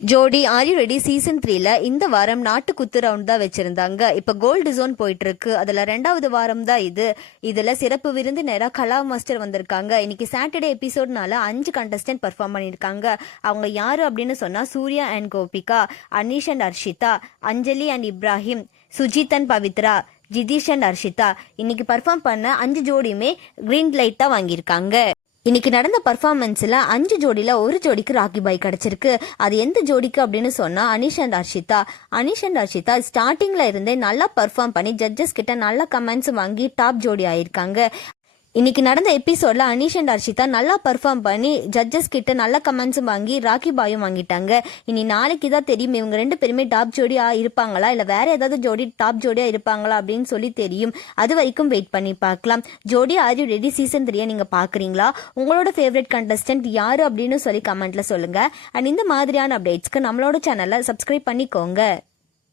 ஜோடி are you ready season 3ல இந்த வாரம் நாட்டு குத்து ரவுண்ட் தான் வச்சிருந்தாங்க. இப்ப கோல்டு ஜோன் போயிட்டு இருக்கு. அதுல 2வது வாரம் தான் இதுல சிறப்பு விருந்தினரா கலா மாஸ்டர் வந்திருக்காங்க. இன்னைக்கு சாட்டர்டே எபிசோட்னால 5 கண்டஸ்டன்ட் பர்ஃபார்ம் பண்ணிருக்காங்க. அவங்க யாரு அப்படின்னு சொன்னா Suriya and Gopika, Aneesh and Arshitha, Anjali and Ibrahim, Sujith and Pavithra, Jitheesh and Arshitha. இன்னைக்கு பர்ஃபார்ம் பண்ண 5 ஜோடியுமே கிரீன் லைட் தான் வாங்கியிருக்காங்க. இன்னைக்கு நடந்த பர்ஃபார்மன்ஸ்ல 5 ஜோடியில ஒரு ஜோடிக்கு ராக்கி பாய் கிடைச்சிருக்கு. அது எந்த ஜோடிக்கு அப்படின்னு சொன்னா அனீஷ் அண்ட் அர்ஷிதா ஸ்டார்டிங்ல இருந்தே நல்லா பர்ஃபார்ம் பண்ணி ஜட்ஜஸ் கிட்ட நல்ல கமெண்ட்ஸ் வாங்கி டாப் ஜோடி ஆயிருக்காங்க. இன்னைக்கு நடந்த எபிசோட்ல அனீஷ் அண்ட் அர்ஷிதா நல்லா பர்ஃபார்ம் பண்ணி ஜட்ஜஸ் கிட்ட நல்ல கமெண்ட்ஸும் வாங்கி ராக்கி பாயும் வாங்கிட்டாங்க. இனி நாளைக்கு தான் தெரியும் இவங்க 2 பேருமே டாப் ஜோடியா இருப்பாங்களா இல்ல வேற ஏதாவது ஜோடி டாப் ஜோடியா இருப்பாங்களா அப்படின்னு சொல்லி தெரியும். அது வரைக்கும் வெயிட் பண்ணி பார்க்கலாம். ஜோடி ஆர் யூ ரெடி சீசன் 3 நீங்க பாக்குறீங்களா? உங்களோட ஃபேவரட் கண்டஸ்டன்ட் யாரு அப்படின்னு சொல்லி கமெண்ட்ல சொல்லுங்க. அண்ட் இந்த மாதிரியான அப்டேட்ஸ்க்கு நம்மளோட சேனலை சப்ஸ்கிரைப் பண்ணிக்கோங்க.